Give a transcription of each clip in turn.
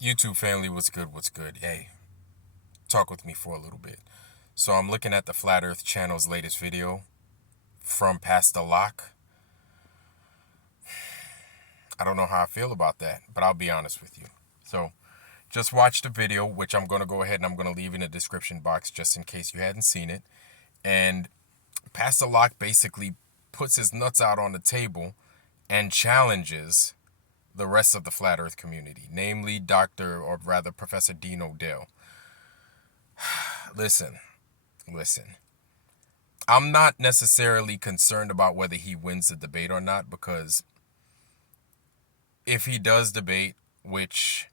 YouTube family, what's good? What's good? Hey, talk with me for a little bit. So I'm looking at the Flat Earth channel's latest video from Pastor Locke. I don't know how I feel about that, but I'll be honest with you. So just watch the video, which I'm going to go ahead and I'm going to leave in the description box just in case you hadn't seen it. And Pastor Locke basically puts his nuts out on the table and challenges the rest of the Flat Earth community, namely Dr. or rather Professor Dean Odell. Listen, listen. I'm not necessarily concerned about whether he wins the debate or not, because if he does debate, which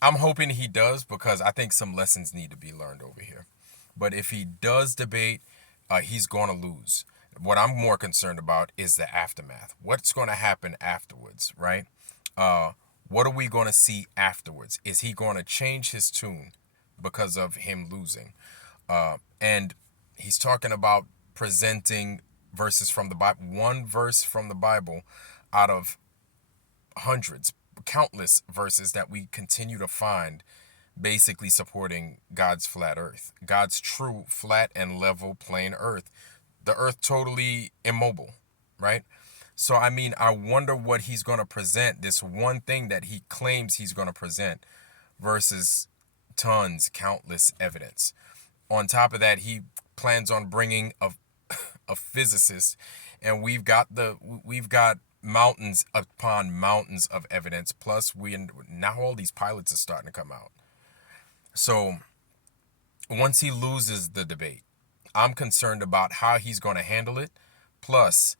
I'm hoping he does, because I think some lessons need to be learned over here. But if he does debate, he's going to lose. What I'm more concerned about is the aftermath. What's going to happen afterwards, right? What are we going to see afterwards? Is he going to change his tune because of him losing? And he's talking about presenting verses from the Bible, one verse from the Bible out of hundreds, countless verses that we continue to find basically supporting God's flat earth, God's true flat and level plain earth, the earth totally immobile, right? So, I mean, I wonder what he's going to present, this one thing that he claims he's going to present versus countless evidence. On top of that, he plans on bringing a physicist, and we've got mountains upon mountains of evidence. Plus, we now all these pilots are starting to come out. So once he loses the debate, I'm concerned about how he's going to handle it. Plus,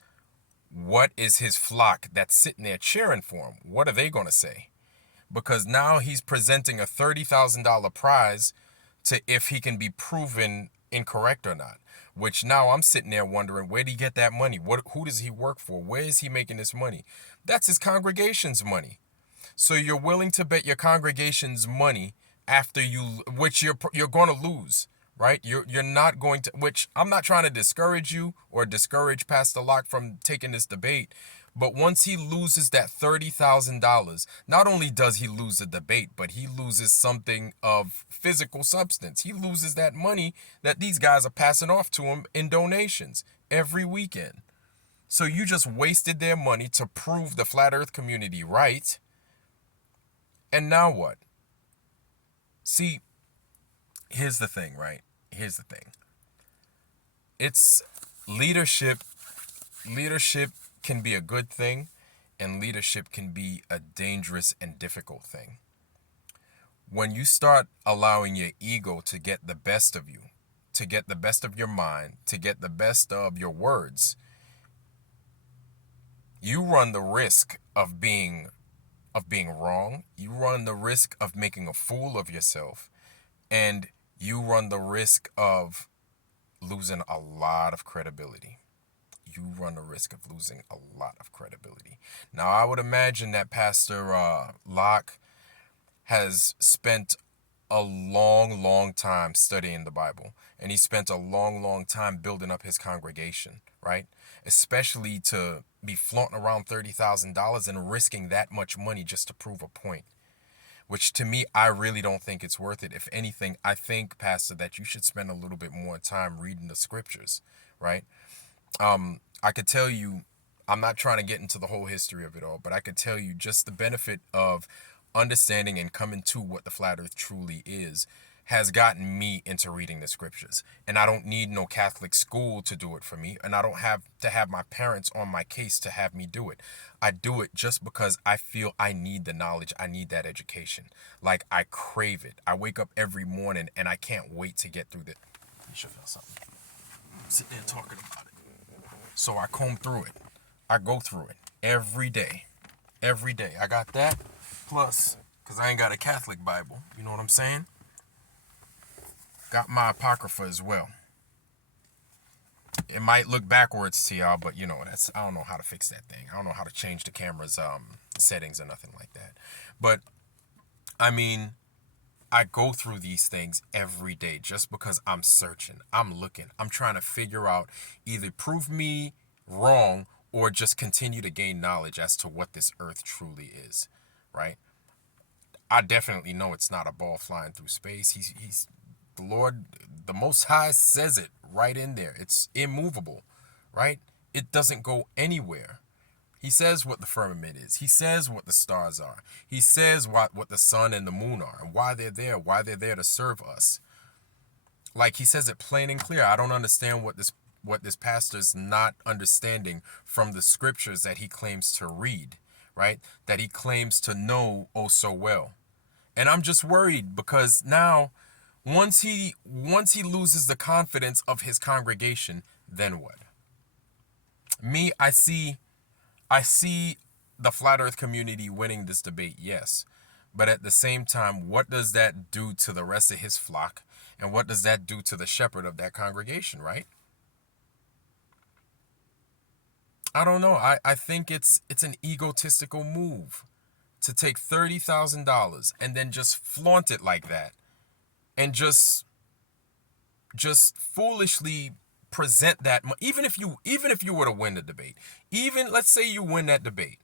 what is his flock that's sitting there cheering for him? What are they going to say? Because now he's presenting a $30,000 prize to if he can be proven incorrect or not. Which now I'm sitting there wondering, where did he get that money? Who does he work for? Where is he making this money? That's his congregation's money. So you're willing to bet your congregation's money after which you're going to lose, right? You're not going to, which I'm not trying to discourage you or discourage Pastor Locke from taking this debate. But once he loses that $30,000, not only does he lose the debate, but he loses something of physical substance. He loses that money that these guys are passing off to him in donations every weekend. So you just wasted their money to prove the flat earth community right. And now what? See, here's the thing, right? Here's the thing. It's leadership. Leadership can be a good thing, and leadership can be a dangerous and difficult thing. When you start allowing your ego to get the best of you, to get the best of your mind, to get the best of your words, you run the risk of being wrong. You run the risk of making a fool of yourself, and you run the risk of losing a lot of credibility. You run the risk of losing a lot of credibility. Now, I would imagine that Pastor Locke has spent a long, long time studying the Bible, and he spent a long, long time building up his congregation, right? Especially to be flaunting around $30,000 and risking that much money just to prove a point, which to me, I really don't think it's worth it. If anything, I think, Pastor, that you should spend a little bit more time reading the scriptures, right? I could tell you, I'm not trying to get into the whole history of it all, but I could tell you just the benefit of understanding and coming to what the flat earth truly is has gotten me into reading the scriptures. And I don't need no Catholic school to do it for me. And I don't have to have my parents on my case to have me do it. I do it just because I feel I need the knowledge. I need that education. Like, I crave it. I wake up every morning and I can't wait to get through the. You should feel something. I'm sitting there talking about it. So I comb through it. I go through it every day. Every day. I got that. Plus, because I ain't got a Catholic Bible. You know what I'm saying? Got my Apocrypha as well. It might look backwards to y'all, but I don't know how to fix that thing. I don't know how to change the camera's settings or nothing like that. But I mean, I go through these things every day just because I'm searching. I'm looking. I'm trying to figure out, either prove me wrong or just continue to gain knowledge as to what this earth truly is, right? I definitely know it's not a ball flying through space. He's the Lord, the Most High says it right in there. It's immovable, right? It doesn't go anywhere. He says what the firmament is. He says what the stars are. He says what the sun and the moon are and why they're there to serve us. Like he says it plain and clear. I don't understand what this pastor's not understanding from the scriptures that he claims to read, right? That he claims to know oh so well. And I'm just worried because now once he loses the confidence of his congregation, then what? Me, I see the flat earth community winning this debate, yes. But at the same time, what does that do to the rest of his flock? And what does that do to the shepherd of that congregation, right? I don't know. I think it's an egotistical move to take $30,000 and then just flaunt it like that and just foolishly present that even if you were to win the debate, even let's say you win that debate,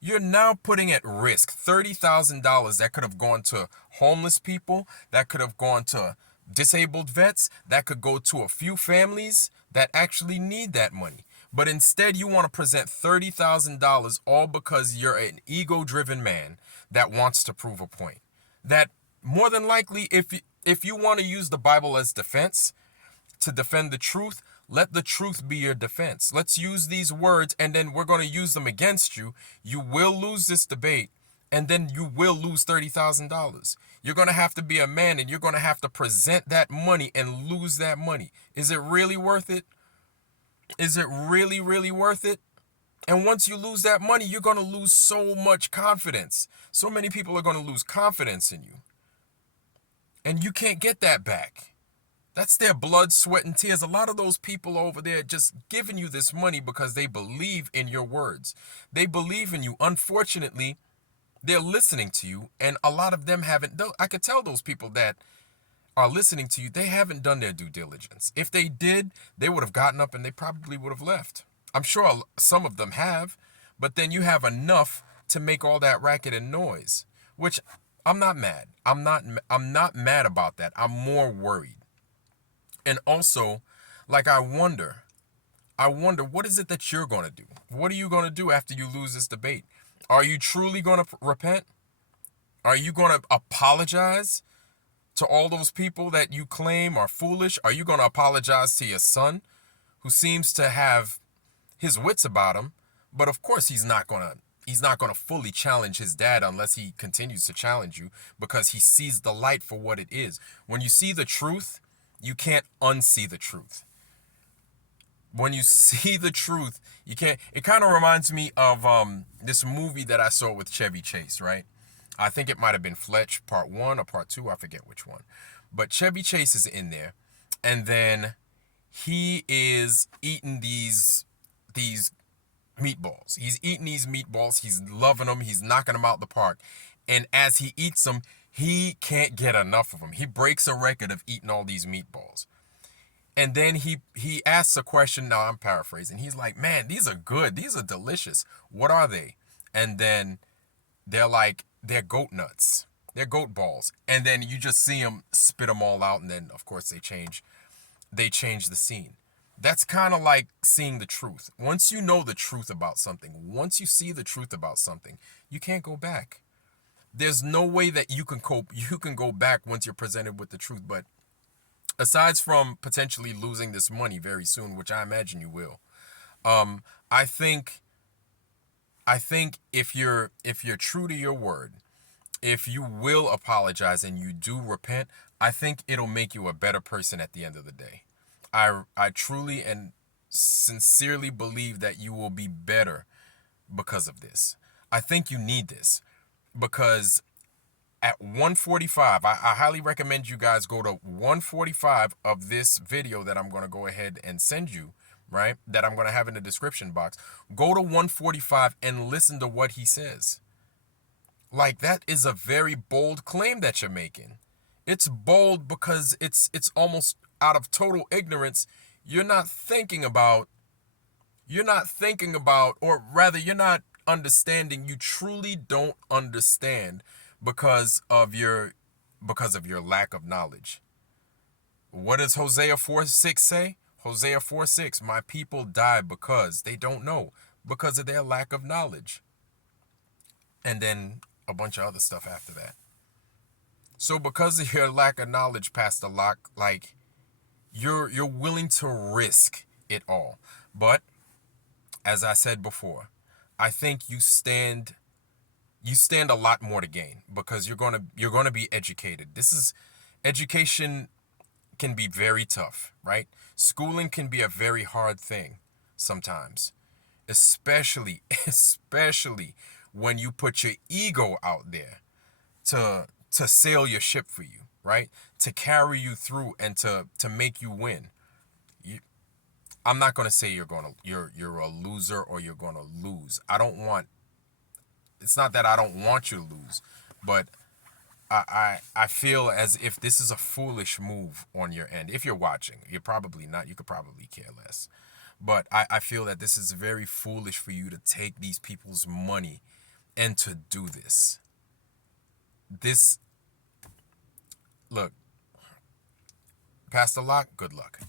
you're now putting at risk $30,000 that could have gone to homeless people, that could have gone to disabled vets, that could go to a few families that actually need that money. But instead, you want to present $30,000 all because you're an ego driven man that wants to prove a point. That more than likely, if you want to use the Bible as defense, to defend the truth, let the truth be your defense. Let's use these words and then we're going to use them against you. You will lose this debate and then you will lose $30,000. You're going to have to be a man and you're going to have to present that money and lose that money. Is it really worth it? Is it really, really worth it? And once you lose that money, you're going to lose so much confidence. So many people are going to lose confidence in you. And you can't get that back. That's their blood, sweat, and tears. A lot of those people over there just giving you this money because they believe in your words. They believe in you. Unfortunately, they're listening to you, and a lot of them haven't. I could tell those people that are listening to you, they haven't done their due diligence. If they did, they would have gotten up and they probably would have left. I'm sure some of them have, but then you have enough to make all that racket and noise, which I'm not mad. I'm not mad about that. I'm more worried. And also, like I wonder what is it that you're going to do? What are you going to do after you lose this debate? Are you truly going to repent? Are you going to apologize to all those people that you claim are foolish? Are you going to apologize to your son who seems to have his wits about him? But of course he's not going to fully challenge his dad unless he continues to challenge you because he sees the light for what it is. When you see the truth, you can't unsee the truth. When you see the truth, you can't. It kind of reminds me of this movie that I saw with Chevy Chase, right? I think it might have been Fletch Part 1 or Part 2, I forget which one. But Chevy Chase is in there, and then he is eating these meatballs. He's eating these meatballs, he's loving them, he's knocking them out the park. And as he eats them, he can't get enough of them. He breaks a record of eating all these meatballs. And then he asks a question. Now I'm paraphrasing. He's like, "Man, these are good. These are delicious. What are they?" And then they're like, "They're goat nuts. They're goat balls." And then you just see him spit them all out. And then of course they change. They change the scene. That's kind of like seeing the truth. Once you know the truth about something, once you see the truth about something, you can't go back. There's no way that you can cope. You can go back once you're presented with the truth. But aside from potentially losing this money very soon, which I imagine you will, um, I think if you're true to your word, if you will apologize and you do repent, I think it'll make you a better person at the end of the day. I truly and sincerely believe that you will be better because of this. I think you need this because at 145, I highly recommend you guys go to 145 of this video that I'm going to go ahead and send you, right? That I'm going to have in the description box. Go to 145 and listen to what he says. Like, that is a very bold claim that you're making. It's bold because it's almost out of total ignorance. You're not thinking about, or rather, you're not understanding. You truly don't understand because of your lack of knowledge. What does Hosea 4:6 say? Hosea 4:6, my people die because they don't know, because of their lack of knowledge. And then a bunch of other stuff after that. So because of your lack of knowledge, Pastor Locke, like you're willing to risk it all. But as I said before, I think you stand a lot more to gain because you're gonna be educated. This is education can be very tough, right? Schooling can be a very hard thing sometimes, especially especially when you put your ego out there to sail your ship for you, right? To carry you through and to make you win. You, I'm not gonna say you're a loser or you're gonna lose. I don't want. It's not that I don't want you to lose, but I feel as if this is a foolish move on your end. If you're watching, you're probably not. You could probably care less. But I feel that this is very foolish for you to take these people's money and to do this. This, look, Pastor Locke, good luck.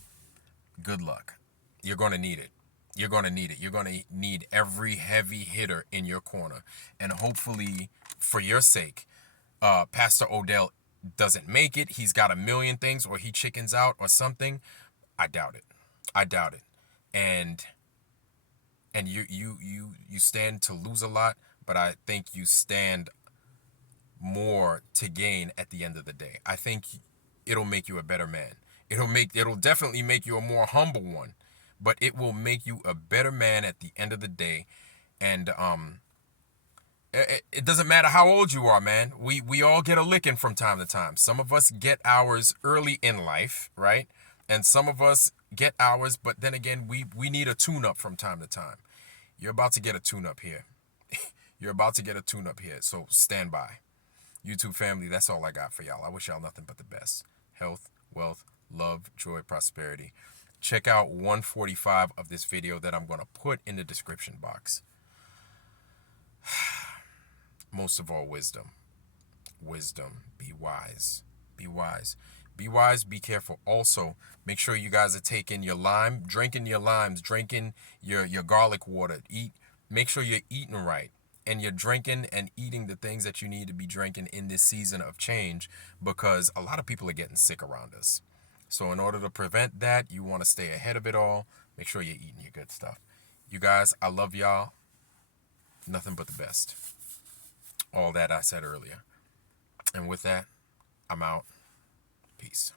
Good luck. You're going to need it. You're going to need it. You're going to need every heavy hitter in your corner. And hopefully, for your sake, Pastor Odell doesn't make it. He's got a million things, or he chickens out or something. I doubt it. I doubt it. And you stand to lose a lot, but I think you stand more to gain at the end of the day. I think it'll make you a better man. It'll definitely make you a more humble one, but it will make you a better man at the end of the day. And it doesn't matter how old you are, man. We all get a licking from time to time. Some of us get ours early in life, right? And some of us get ours, but then again, we need a tune-up from time to time. You're about to get a tune-up here. You're about to get a tune-up here, so stand by. YouTube family, that's all I got for y'all. I wish y'all nothing but the best. Health, wealth, love, joy, prosperity. Check out 145 of this video that I'm going to put in the description box. Most of all, wisdom. Wisdom. Be wise. Be wise. Be wise. Be careful. Also, make sure you guys are taking your lime, drinking your limes, drinking your garlic water. Make sure you're eating right. And you're drinking and eating the things that you need to be drinking in this season of change, because a lot of people are getting sick around us. So in order to prevent that, you want to stay ahead of it all. Make sure you're eating your good stuff. You guys, I love y'all. Nothing but the best. All that I said earlier. And with that, I'm out. Peace.